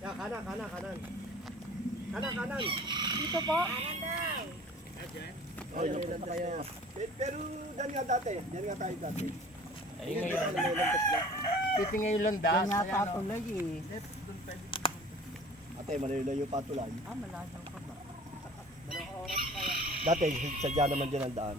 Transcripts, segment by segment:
Ya, kanan, kanan, kanan. Kanan, kanan. Dito po. Kanan daw. Oh, ilan kayo. Pero dyan nga dati. Dyan nga tayo dati. Ay, ngayon. Piti ngayon lang das. Yan nga patuloy eh. Ate, malayo pa tulay. Ah, malayo pa ba? Dati, sadya naman din ang daan.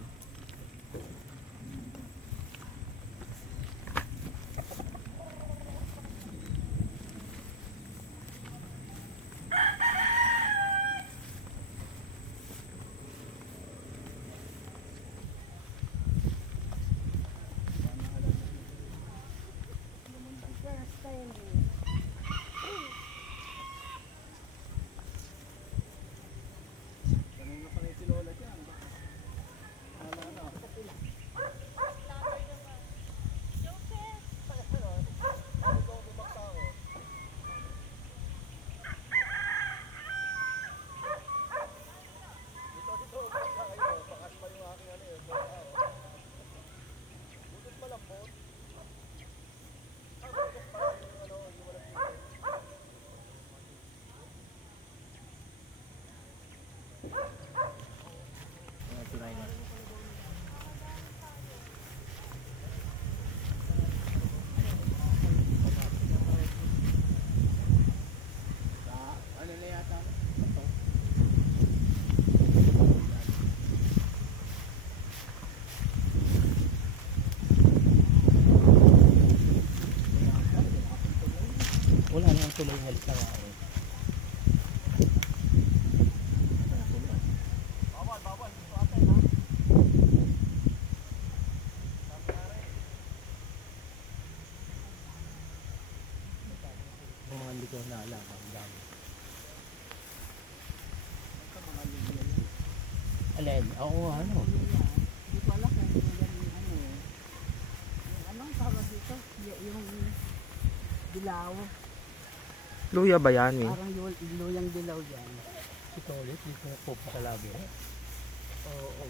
Ano na yata? Wala nang tuloy ng halit na nga. Mga hindi ko naalaman. Ang dami. Alin? Oo, ano? Hindi ko alam kung ano eh. Yung anong tawag dito? Yung dilaw. Luya ba yan, Min? Parang luyang dilaw yan. Ito ulit, dito po pa kalagi. Oo.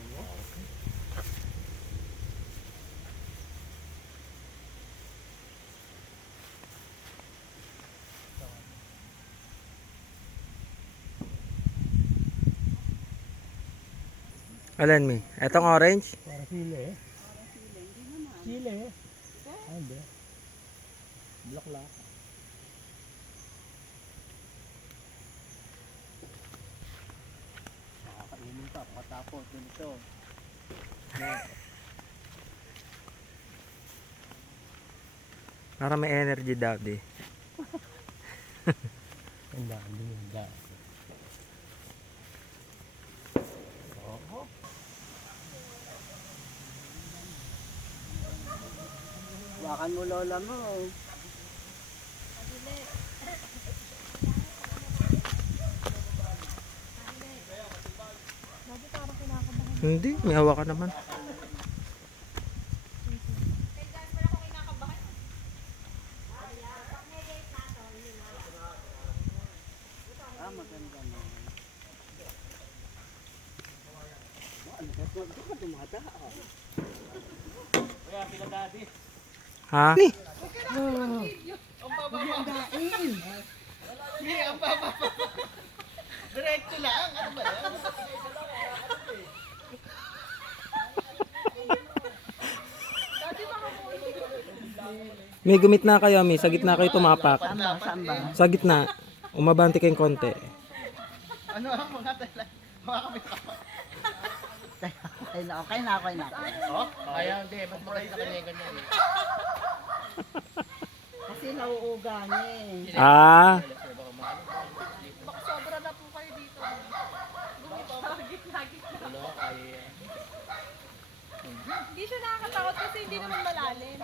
Alan, Mi? Etong orange? Para sila eh. Sila eh. Ah, hindi. Blaklak. Makakainin pa, pakatapos. Ganito. Para may energy daw, di. Ang dami, ang dami. Wakan mo lola mo. Hindi, may hawa ka naman. Ah, maganda na. Ano ka dumada? Ha? Diretso lang. Ano ba yan? May gumit na kayo, Mi. Sa gitna kayo tumapak. Saan ba? Sa gitna. Umabante kayong konti. Ano ang mga tala? Mga kapit ka pa. Okay na. Oh? Kaya hindi. Mas maganda sa kanya yung ganyan eh. Kasi nauuga niya eh. Ah, Sobra na po kayo dito. Ano? Kaya. Hindi siya nakakatakot kasi hindi naman malalim.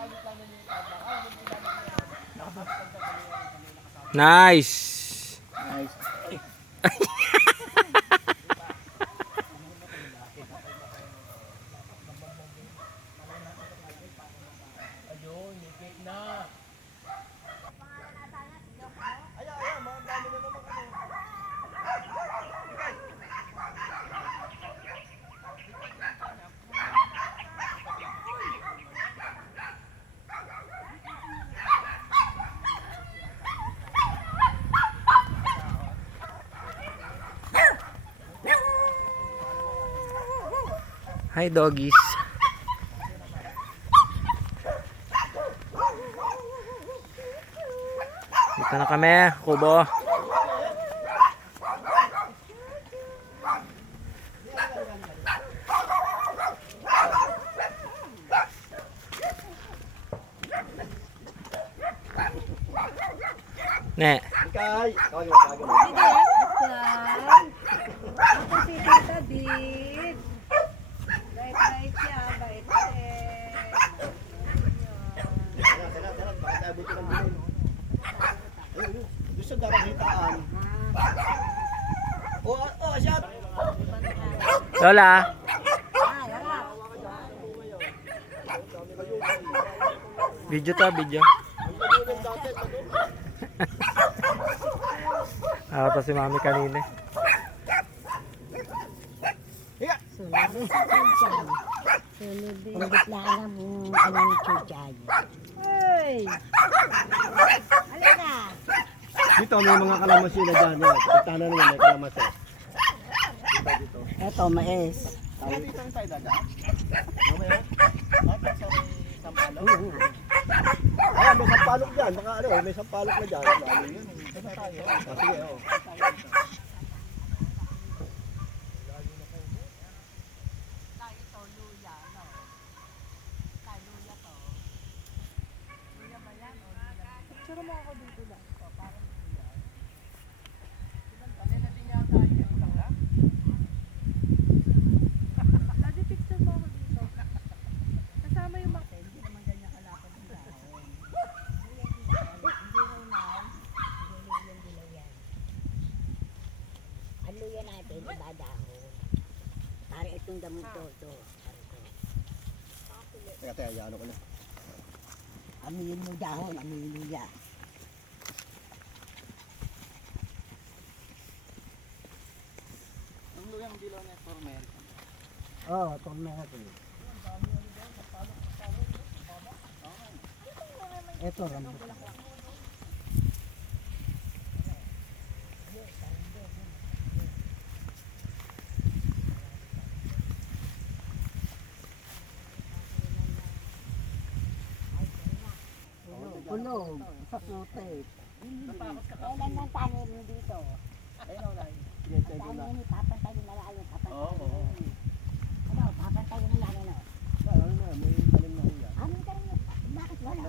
nice. Nice. Ayun, nipit na. Hi doggies. Dito na kami, kubo. Ne. Kay, tawagin mo, tawagin mo. Ako si Tita Bid. Bait-bait siya, bait-bait. Tara, bakit tayo buti ng bilin? Ayun, doon sa darang hitaan. Asyat! Lola. Video to, video. To si mami kanina. Sunod din sa Chuchay. Sunod din. Pagkat lang ang ano ni Chuchay. Hey! Halika! Dito may mga kalamansi na dyan. Pagtahan na naman, may kalamansi. Dito. Eto, mais. Dito ang tayo dadaan. Mamaya. Sa may Sampalo. Ayan, may sampalok dyan. Baka ano, may sampalok na dyan. Lalo yun. Saan tayo? Sige, oo. Daddy, picture mo ako dito. Kasama yung mga... Hindi naman ganyan kalapad ng dahon. Ang luya natin, iba dahon. Parang itong damo to. Teka, ano ko na. Amin mo dahon, amin luya. Ang luyang dilaw na for American. Oo, itong meron. Ito, rambutan. Kulog, sa putik. Kailan nang tanim mo dito? Ayun ang lahi. Tanim ni papantayin na lang, Oo. papantayin. Ano, papantayin na lang, ano? Ano na, may talim na yan. Anong tanim? Bakit wala?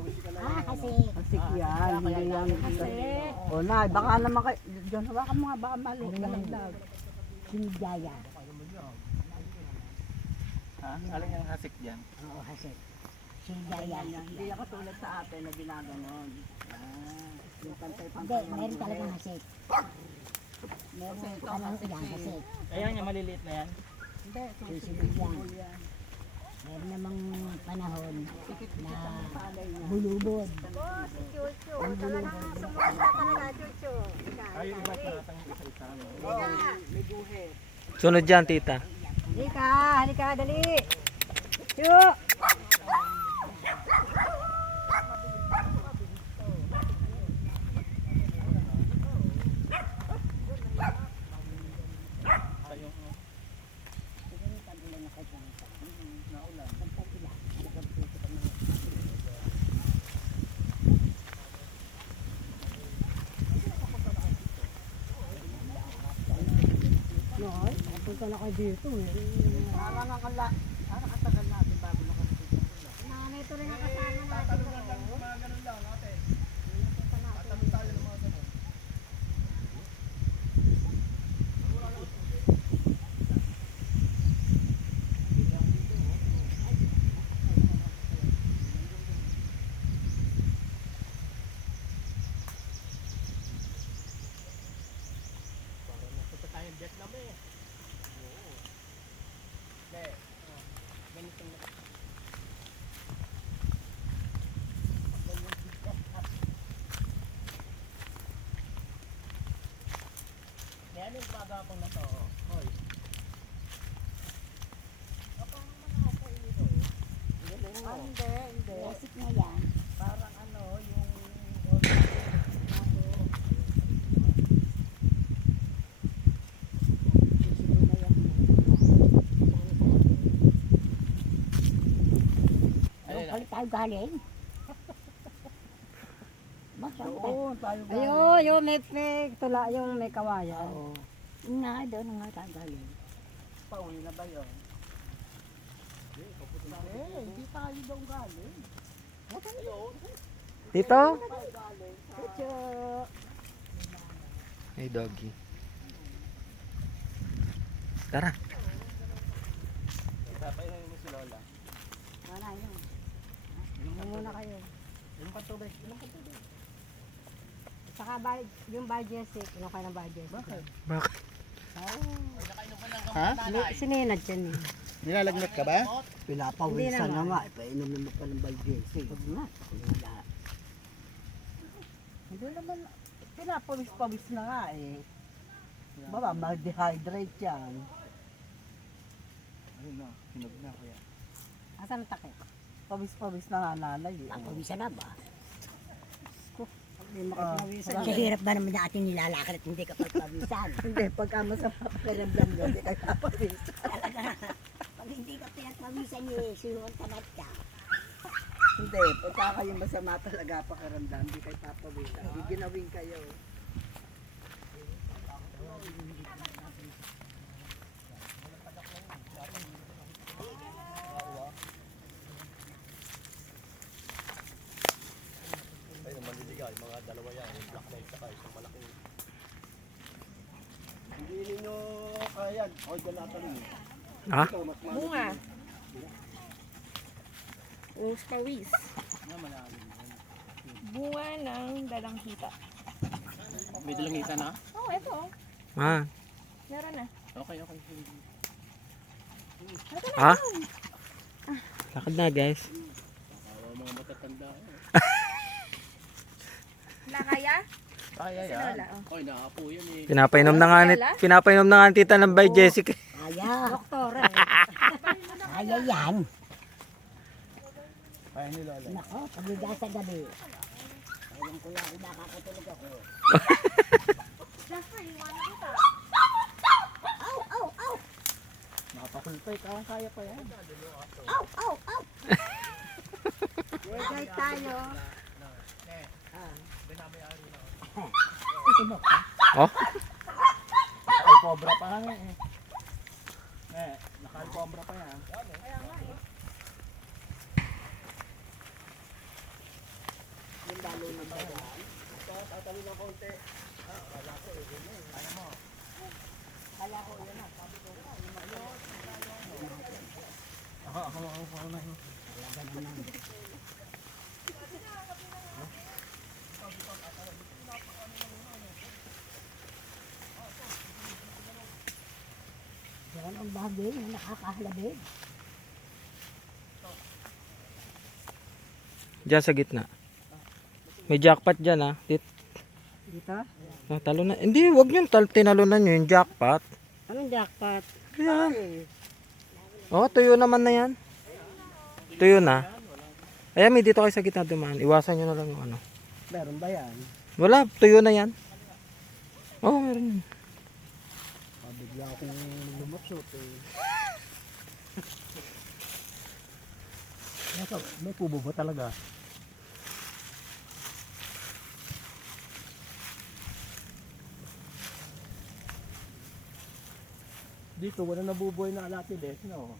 Kasi. Asik yan, hindi yan. Kasi. O na, baka naman kayo, Diyan hawakan mo nga, baka malaglag. Sinigaya. Ha? Aling ang hasik dyan? Oo, kasi. Sinigaya. Hindi ako tulad sa atin na ginaganon. Yung Hindi, pantay-pantay. meron talagang hasik. Meron ano yan, hasik. Ayan yung maliliit na yan. Susunod yan. Meron namang panahon na bulubod. Ang bulubod. Ay, iba pa natin isa-isa. May guhit. Sunod dyan, tita. Halika, dali. Chu! Punta na kayo dito eh. Parang ang katagal natin bago nakapit. Ito rin ang kasama natin. Mga ganun lang, ate. Tatanong tayo ng mga ganun. Yan yung bagapong na to. Hoy. Hindi. Basic na yan. Parang ano, yung... tayo galing? Masang tayo. Oo, tayo ba? Ayun, yung may tula, yung may kawayan. Oo. Nga, doon nga tayo galing. Pauwi na ba yun? Hindi tayo daw galing. Dito? Chuchu. Hey, doggy. Tara. Wala yun. Ano muna kayo? Saka yung budget, ano kayo ng budget? Bakit? Bakit? Ha? Sininad yan eh. Nilalagnat ka ba? Pinapawisan Hindi na naman. nga. Ipainom naman pa ng Balgesi. Huwag na. Wala. Hindi naman, pinapawis-pawis na nga eh. Baba, mag-dehydrate yan. Ayun na, hinog na kuya. Asan ang takip? Pawis-pawis na nga nanay eh. Papawisan na ba? Hindi makakawisan. Sa hirap ba naman natin nilalakad at hindi ka pagpawisan? Hindi, pagka masama pakiramdam nyo, hindi kayo papawisan. Pag hindi ka pinagpawisan ni Suyon tamad ka. Hindi, pagka kayo masama talaga pakiramdam, hindi kayo papawisan. Giginawin kayo. Ay, naman liligay, mga dalawa yan, yung black light saka isang malaki. Hindi ninyo kaya yan. O, dyan natin. Ha? Ito, mas mahal. Bunga. Rose pawis. Bunga ng dalanghita. May dalangita na? Oh, eto. Ah. Meron na. Okay, okay. Ha? Lakad na, guys. Mga matatanda. Wala kaya? Kaya Sa lola, oh. Oy, naapo yan eh. Pinapainom na nga ni, pinapainom na nga ni tita ng by Jessica. Kaya. Doktor eh. Kaya yan. Kaya ni Lola. Nako, pagiga sa gabi. Ayun ko lang, nakakatulog ako. Au, au, au. Nakapakulpay, kaya pa yan. Au, au, au. Wait tayo. Oh? Naka-alpobra pa nga eh. Naka-alpobra pa yan. Yan ang bagay na nakakahalabig. Diyan sa gitna. May jackpot dyan, ha? Dito? Talo na. Hindi, wag yun. Tinalunan nyo yung jackpot. Anong jackpot? Yan. Oh, tuyo naman na yan. Tuyo na. Ayan, may dito kayo sa gitna dumaan. Iwasan nyo na lang yung ano. Meron ba yan? Wala, tuyo na yan. Oh, meron yun. Bigla akong lumaksot eh. May kubo ba talaga? Dito wala nabubuhay na alatid eh, no?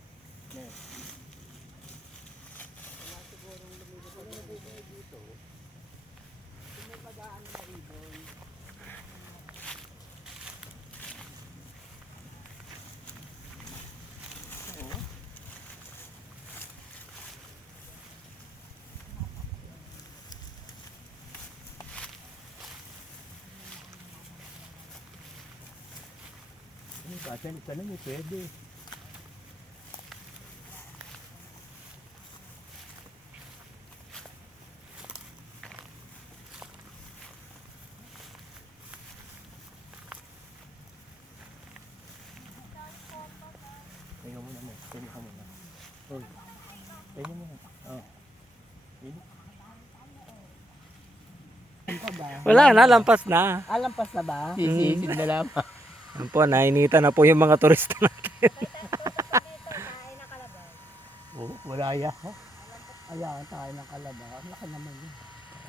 Kasi ka na may pwede. Tingnan mo naman. Tingnan ka muna. Oh. Tingnan mo na. Oh. Wala na, lampas na. Alampas na ba? Sisisid na lang. Yan po, nainita na po yung mga turista natin. Oh, wala ya. Ayan, tayo ng kalaba. Ang laki naman yun.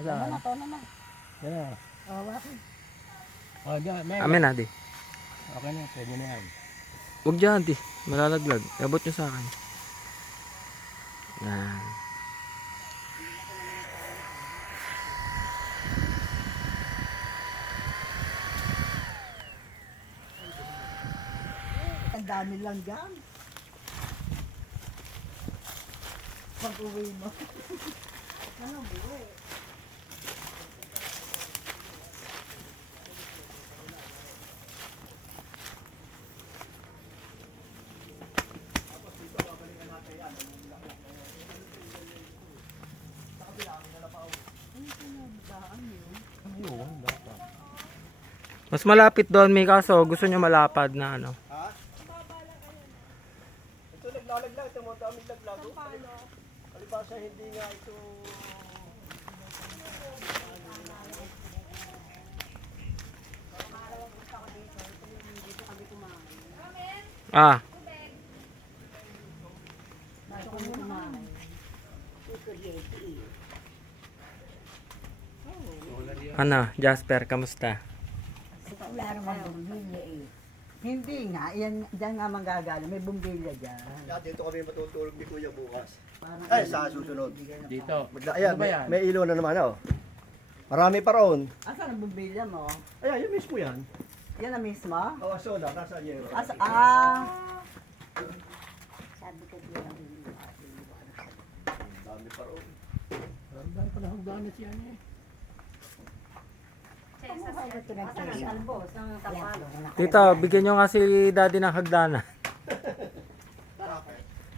Saan? Ito naman. Yan na. Wala ko. Oh, dyan. May. Amin na, di. Okay na. Pwede na yan. Huwag dyan, di. Malalaglag. Abot nyo sa akin. Yan. Ang dami lang dyan. Pag uwi mo. Ano buwi? Ayun, dapat. Mas malapit doon, may kaso. Gusto nyo malapad na ano. Ito naglalaglag, ito mo daming laglago. Alibasa hindi nga ito. Ah, ano, Jasper, kamusta? Wala naman bumili eh. Hindi nga, yan, dyan nga manggagala. May bumbilya dyan. Dito kami matutulog ni Kuya bukas. Parang Ay, sa susunod. Dito. Ayan, Ano ba yan? may ilaw na naman, oh. Marami pa roon. asan ang bumbilya mo? Ayan, yun mismo yan. Yan na mismo? Oh, soda, nasa yero. Sabi ko din ang Dami pa roon. Dahil pala hagdanan siya niya. Tito, bigyan nyo nga si daddy ng hagdanan.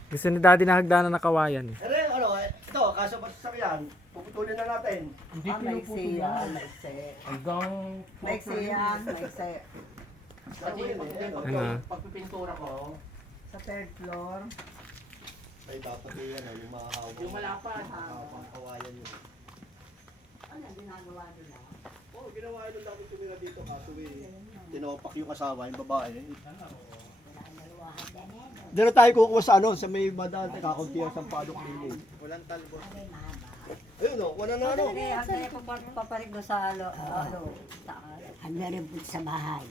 Gusto ni daddy ng hagdanan na kawayan eh. Pero ano, ito, kaso ba sasakyan, puputulin na natin. Hindi maiksi pinuputol yan, yan. maiksi. Hanggang... Maiksi yan, maiksi. Kasi Ano? pagpipintura ko, Sa third floor. Ay, dapat yan, yung mga hawak. yung malapad. Hawak kawayan yun. Ano ang ginagawa nila? Oo, ginawa yun dapat tumira dito, kaso tinopak yung asawa, yung babae. Dito tayo kukuha sa ano, sa may madaan, kakunti ang sampadok nili. Walang talbot. Ayun o, wala na ano. Paparig do sa taas. Ang rin po sa bahay.